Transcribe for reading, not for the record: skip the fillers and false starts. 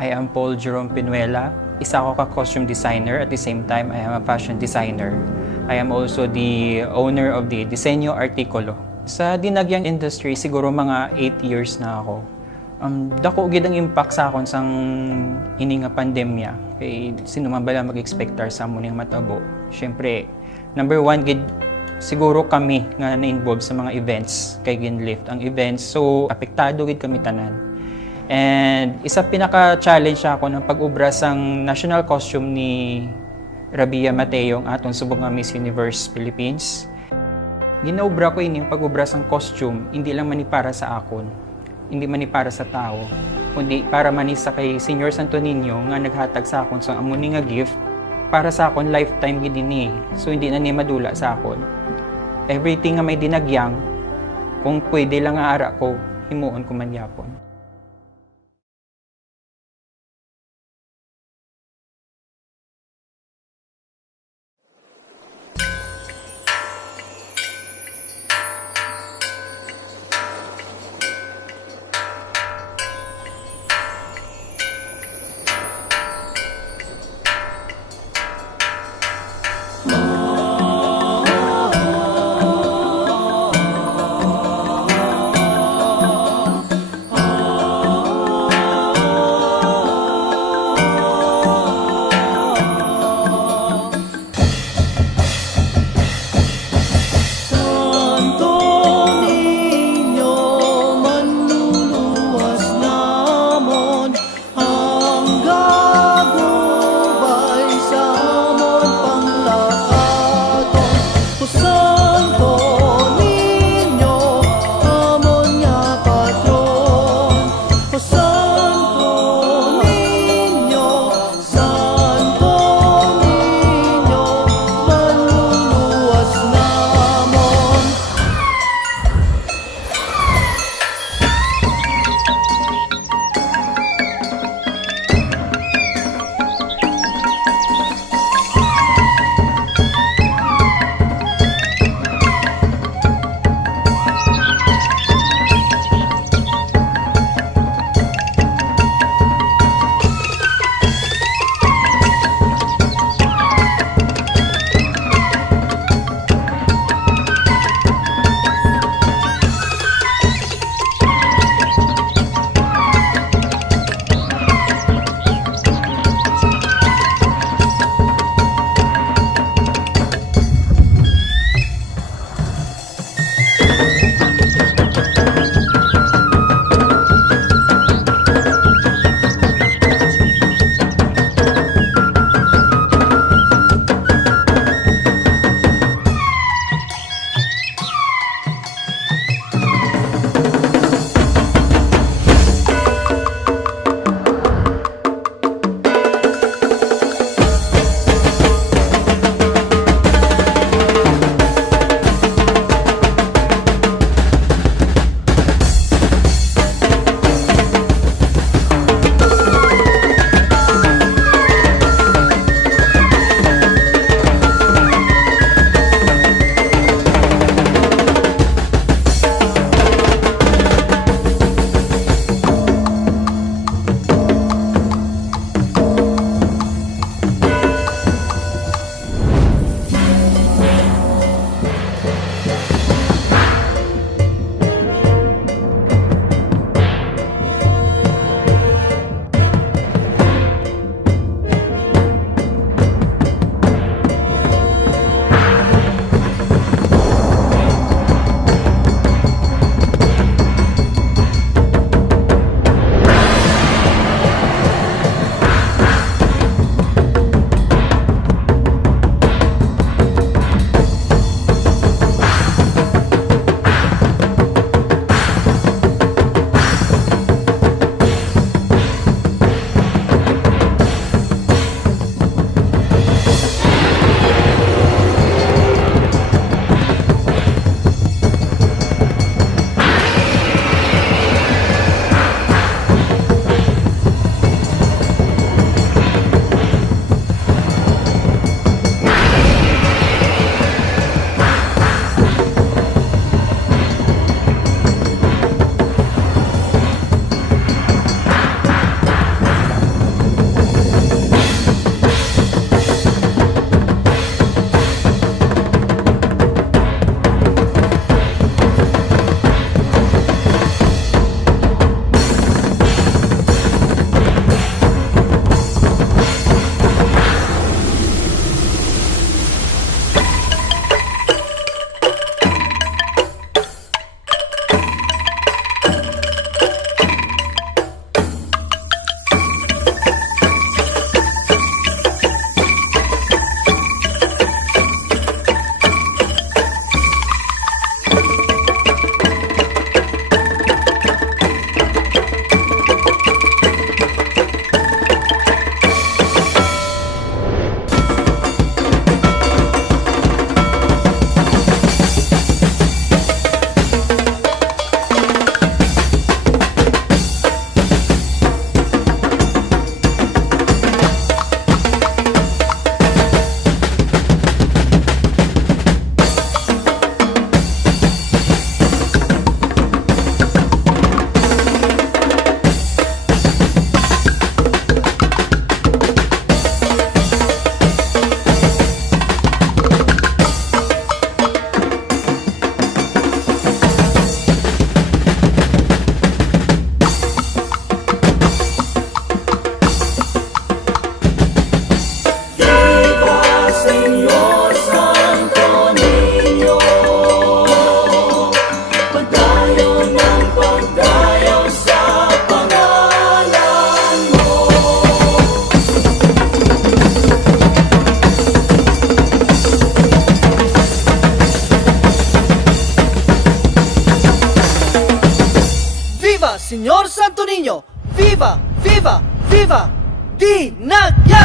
I am Paul Jerome Pinuela. Isa ako ka-costume designer. At the same time, I am a fashion designer. I am also the owner of the Disenyo Artikulo. Sa Dinagyang industry, siguro mga 8 years na ako. Dako gid ang impact sa akon sang ini nga pandemya. Kay sino man bala mag-expectar sa amo ning matabo. Syempre, number 1 gid siguro kami nga na-involve sa mga events kay ginlift ang events. So apektado gid kami tanan. And isa pinaka-challenge ako ng pag-ubra sang national costume ni Rabia Mateo, ang atong subong nga Miss Universe Philippines. Ginaubra ko ini pag-ubra sang costume, hindi lang man para sa akon, hindi man para sa tao, kundi para man sa kay Senior Santo Niño nga naghatag sa akon sa amo ni nga gift para sa akon lifetime gid ni. So hindi na ni madula sa akon. Everything nga may dinagyang, kung pwede lang nga ara ko, himuon ko man yapon. Viva, Señor Santo Niño! Viva, viva, viva! Dinagyang!